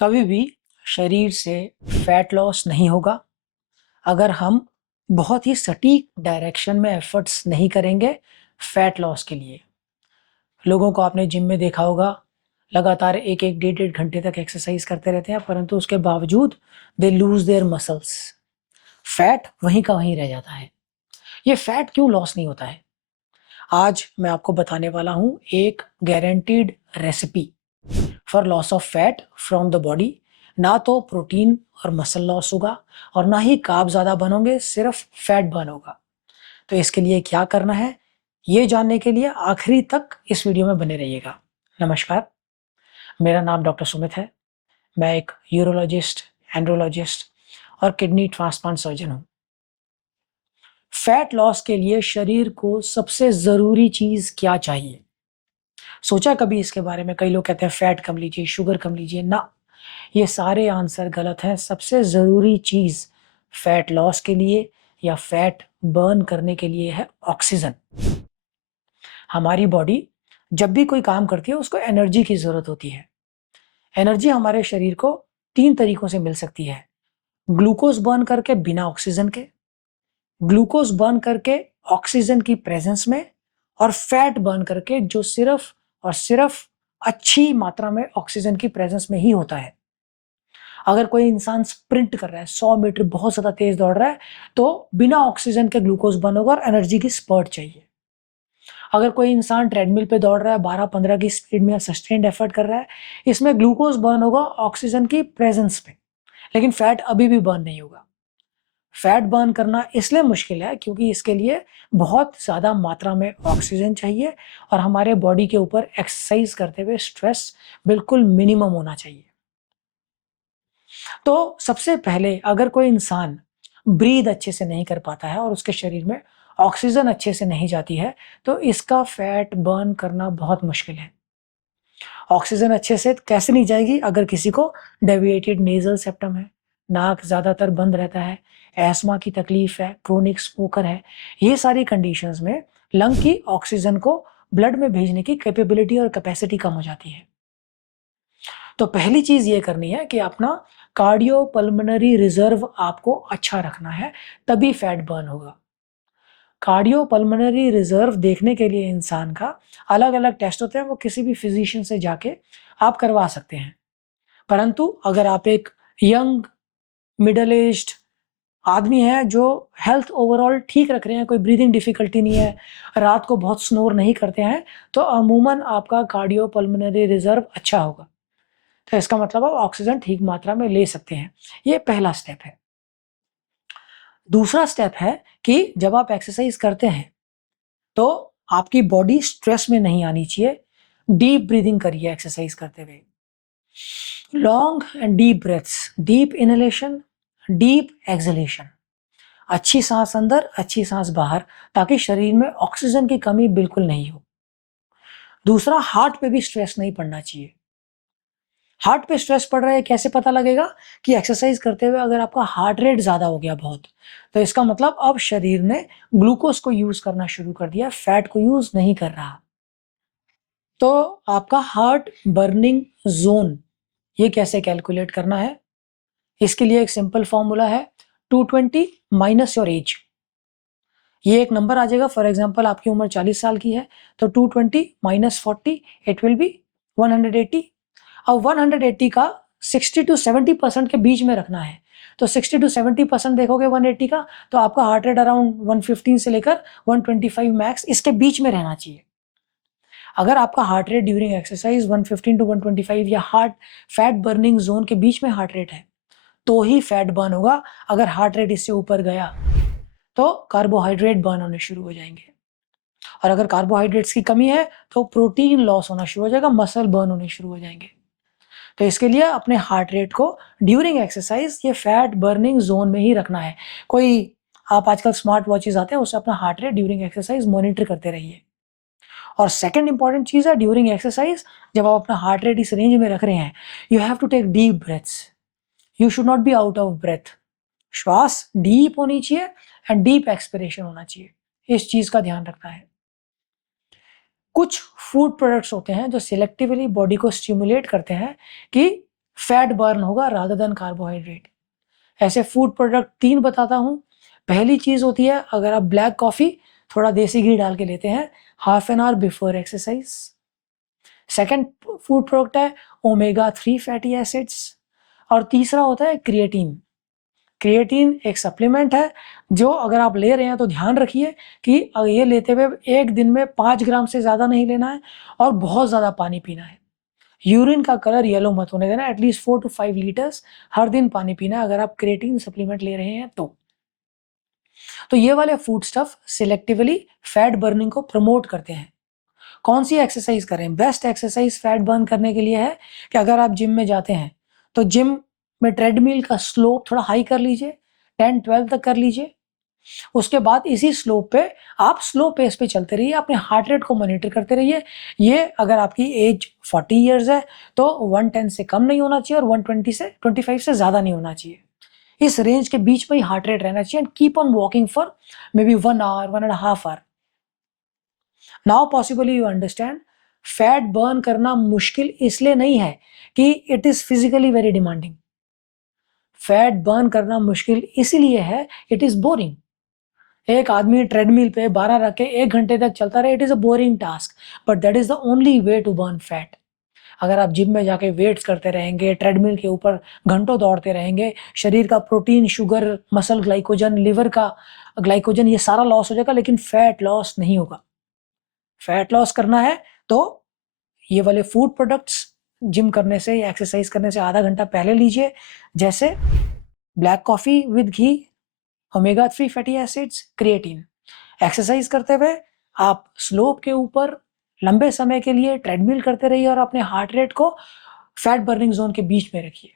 कभी भी शरीर से फैट लॉस नहीं होगा अगर हम बहुत ही सटीक डायरेक्शन में एफर्ट्स नहीं करेंगे फैट लॉस के लिए। लोगों को आपने जिम में देखा होगा, लगातार एक एक डेढ़ डेढ़ घंटे तक एक्सरसाइज करते रहते हैं, परंतु उसके बावजूद they lose their muscles. Fat वहीं का वहीं रह जाता है। ये फैट क्यों लॉस नहीं होता है? आज मैं आपको बताने वाला हूँ एक guaranteed recipe for loss of fat from the body. ना तो प्रोटीन और मसल लॉस होगा और ना ही कार्ब ज़्यादा बनोगे, सिर्फ फैट बर्न होगा। तो इसके लिए क्या करना है, ये जानने के लिए आखिरी तक इस वीडियो में बने रहिएगा। नमस्कार, मेरा नाम डॉक्टर सुमित है। मैं एक यूरोलॉजिस्ट, एंड्रोलॉजिस्ट और किडनी ट्रांसप्लांट सर्जन हूँ। फैट लॉस के लिए शरीर को सबसे ज़रूरी चीज़ क्या चाहिए? सोचा कभी इसके बारे में? कई लोग कहते हैं फैट कम लीजिए, शुगर कम लीजिए। ना, ये सारे आंसर गलत हैं। सबसे ज़रूरी चीज़ फैट लॉस के लिए या फैट बर्न करने के लिए है ऑक्सीजन। हमारी बॉडी जब भी कोई काम करती है उसको एनर्जी की ज़रूरत होती है। एनर्जी हमारे शरीर को 3 तरीकों से मिल सकती है। ग्लूकोज़ बर्न करके बिना ऑक्सीजन के, ग्लूकोज़ बर्न करके ऑक्सीजन की प्रेज़ेंस में, और फैट बर्न करके जो सिर्फ़ और सिर्फ़ अच्छी मात्रा में ऑक्सीजन की प्रेज़ेंस में ही होता है। अगर कोई इंसान स्प्रिंट कर रहा है, 100 मीटर बहुत ज़्यादा तेज़ दौड़ रहा है, तो बिना ऑक्सीजन के ग्लूकोज़ बर्न होगा और एनर्जी की स्पर्ट चाहिए। अगर कोई इंसान ट्रेडमिल पे दौड़ रहा है 12-15 की स्पीड में, सस्टेन्ड एफर्ट कर रहा है, इसमें ग्लूकोज़ बर्न होगा ऑक्सीजन की प्रेज़ेंस में, लेकिन फैट अभी भी बर्न नहीं होगा। फैट बर्न करना इसलिए मुश्किल है क्योंकि इसके लिए बहुत ज़्यादा मात्रा में ऑक्सीजन चाहिए और हमारे बॉडी के ऊपर एक्सरसाइज़ करते हुए स्ट्रेस बिल्कुल मिनिमम होना चाहिए। तो सबसे पहले अगर कोई इंसान ब्रीद अच्छे से नहीं कर पाता है और उसके शरीर में ऑक्सीजन अच्छे से नहीं जाती है, तो इसका फैट बर्न करना बहुत मुश्किल है। ऑक्सीजन अच्छे से कैसे नहीं जाएगी? अगर किसी को डेविएटेड नेज़ल सेप्टम है, नाक ज़्यादातर बंद रहता है, एस्मा की तकलीफ है, क्रोनिक स्मोकर है, ये सारी कंडीशंस में लंग की ऑक्सीजन को ब्लड में भेजने की कैपेबिलिटी और कैपेसिटी कम हो जाती है। तो पहली चीज़ ये करनी है कि अपना कार्डियोपल्मोनरी रिज़र्व आपको अच्छा रखना है, तभी फैट बर्न होगा। कार्डियोपल्मोनरी रिज़र्व देखने के लिए इंसान का अलग-अलग टेस्ट होते हैं, वो किसी भी फिज़िशियन से जाके आप करवा सकते हैं। परंतु अगर आप एक यंग, मिडल एज्ड आदमी हैं जो हेल्थ ओवरऑल ठीक रख रहे हैं, कोई ब्रीथिंग डिफ़िकल्टी नहीं है, रात को बहुत स्नोर नहीं करते हैं, तो अमूमन आपका कार्डियोपल्मोनरी रिज़र्व अच्छा होगा। तो इसका मतलब आप ऑक्सीजन ठीक मात्रा में ले सकते हैं। ये पहला स्टेप है। दूसरा स्टेप है कि जब आप एक्सरसाइज करते हैं, तो आपकी बॉडी स्ट्रेस में नहीं आनी चाहिए। डीप ब्रीथिंग करिए एक्सरसाइज करते हुए। Long and deep breaths, deep inhalation, deep exhalation. अच्छी साँस अंदर, अच्छी साँस बाहर, ताकि शरीर में ऑक्सीजन की कमी बिल्कुल नहीं हो। दूसरा, हार्ट पे भी स्ट्रेस नहीं पड़ना चाहिए। हार्ट पे स्ट्रेस पड़ रहा है कैसे पता लगेगा? कि एक्सरसाइज करते हुए अगर आपका हार्ट रेट ज़्यादा हो गया बहुत, तो इसका मतलब अब शरीर ने ग्लूकोज़ को यूज़ करना शुरू कर दिया, फैट को यूज़ नहीं कर रहा। तो आपका हार्ट बर्निंग ज़ोन, ये कैसे कैलकुलेट करना है? इसके लिए एक सिंपल फ़ॉर्मूला है, 220 माइनस योर एज। ये एक नंबर आ जाएगा। फॉर एग्ज़ाम्पल आपकी उम्र 40 साल की है, तो 220 माइनस 40 इट विल बी 180। अब 180 का 60 टू 70% के बीच में रखना है। तो 60 टू 70% देखोगे 180 का, तो आपका हार्ट रेट अराउंड 115 से लेकर 125 मैक्स, इसके बीच में रहना चाहिए। अगर आपका heart rate during exercise 115 to 125 या हार्ट फैट बर्निंग ज़ोन के बीच में हार्ट रेट है, तो ही फैट बर्न होगा। अगर हार्ट रेट इससे ऊपर गया, तो कार्बोहाइड्रेट बर्न होने शुरू हो जाएँगे, और अगर कार्बोहाइड्रेट्स की कमी है, तो प्रोटीन लॉस होना शुरू हो जाएगा, मसल बर्न होने शुरू हो जाएँगे। तो इसके लिए अपने हार्ट रेट को ड्यूरिंग एक्सरसाइज ये फैट बर्निंग ज़ोन में ही रखना है। कोई आप आजकल स्मार्ट वॉचेज़ आते हैं, उससे अपना heart rate during exercise monitor करते रहिए। और सेकंड इंपॉर्टेंट चीज़ है, ड्यूरिंग एक्सरसाइज जब आप अपना हार्ट रेट इस रेंज में रख रहे हैं, you have to take deep breaths. You should not be out of breath. श्वास डीप होनी चाहिए एंड डीप एक्सपिरेशन होना चाहिए। इस चीज़ का ध्यान रखना है। कुछ फूड प्रोडक्ट्स होते हैं जो सिलेक्टिवली बॉडी को स्टिमुलेट करते हैं कि फैट बर्न होगा रादर देन कार्बोहाइड्रेट। ऐसे फूड प्रोडक्ट 3 बताता हूँ। पहली चीज़ होती है, अगर आप ब्लैक कॉफ़ी थोड़ा देसी घी डाल के लेते हैं half an hour before exercise. Second food product है ओमेगा 3 फैटी एसिड्स। और तीसरा होता है क्रिएटिन। क्रिएटिन एक सप्लीमेंट है जो अगर आप ले रहे हैं तो ध्यान रखिए कि ये लेते हुए एक दिन में 5 ग्राम से ज़्यादा नहीं लेना है और बहुत ज़्यादा पानी पीना है। यूरिन का कलर येलो मत होने देना, एटलीस्ट 4 टू 5 लीटर्स हर दिन पानी पीना है अगर आप क्रिएटिन सप्लीमेंट ले रहे हैं तो ये वाले food stuff selectively fat burning को प्रमोट करते हैं। कौन सी एक्सरसाइज करें? बेस्ट एक्सरसाइज फैट बर्न करने के लिए है कि अगर आप जिम में जाते हैं तो जिम में ट्रेडमिल का स्लोप थोड़ा हाई कर लीजिए, 10-12 तक कर लीजिए। उसके बाद इसी स्लोप पे आप स्लो पेस पे चलते रहिए, अपने हार्ट रेट को मॉनिटर करते रहिए। ये अगर आपकी एज 40 इयर्स है तो 110 से कम नहीं होना चाहिए और 120 से 25 से ज़्यादा नहीं होना चाहिए। इस रेंज के बीच में ही हार्ट रेट रहना चाहिए and keep on walking for maybe 1 hour, 1.5 hour. Now possibly you understand, fat burn करना मुश्किल इसलिए नहीं है कि it is physically very demanding. Fat burn करना मुश्किल इसीलिए है इट इज बोरिंग। एक आदमी ट्रेडमिल पे 12 रख के 1 घंटे तक चलता रहे, it is a boring task, but that is the only way to burn fat. अगर आप जिम में जाके वेट्स करते रहेंगे, ट्रेडमिल के ऊपर घंटों दौड़ते रहेंगे, शरीर का protein, sugar, muscle glycogen, liver का ग्लाइकोजन, ये सारा लॉस हो जाएगा, लेकिन फैट लॉस नहीं होगा। फैट लॉस करना है तो ये वाले फूड प्रोडक्ट्स जिम करने से या एक्सरसाइज करने से आधा घंटा पहले लीजिए, जैसे black coffee with ghee, omega 3 fatty acids, creatine. Exercise करते हुए आप स्लोप के ऊपर लंबे समय के लिए ट्रेडमिल करते रहिए और अपने हार्ट रेट को फैट बर्निंग जोन के बीच में रखिए।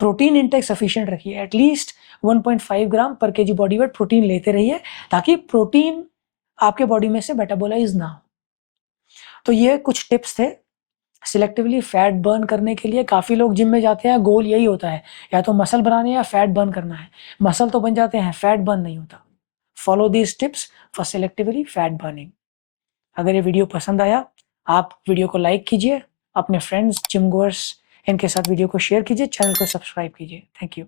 प्रोटीन इंटेक सफिशिएंट रखिए, एटलीस्ट 1.5 ग्राम पर केजी बॉडी वेट प्रोटीन लेते रहिए ताकि प्रोटीन आपके बॉडी में से मेटाबोलाइज ना हो। तो ये कुछ टिप्स थे सिलेक्टिवली फैट बर्न करने के लिए। काफ़ी लोग जिम में जाते हैं, गोल यही होता है या तो मसल बनाने या फैट बर्न करना है। मसल तो बन जाते हैं, फैट बर्न नहीं होता। Follow these tips for selectively fat burning. अगर ये वीडियो पसंद आया, आप वीडियो को लाइक कीजिए, अपने फ्रेंड्स जिम गोअर्स इनके साथ वीडियो को शेयर कीजिए, चैनल को सब्सक्राइब कीजिए। Thank you.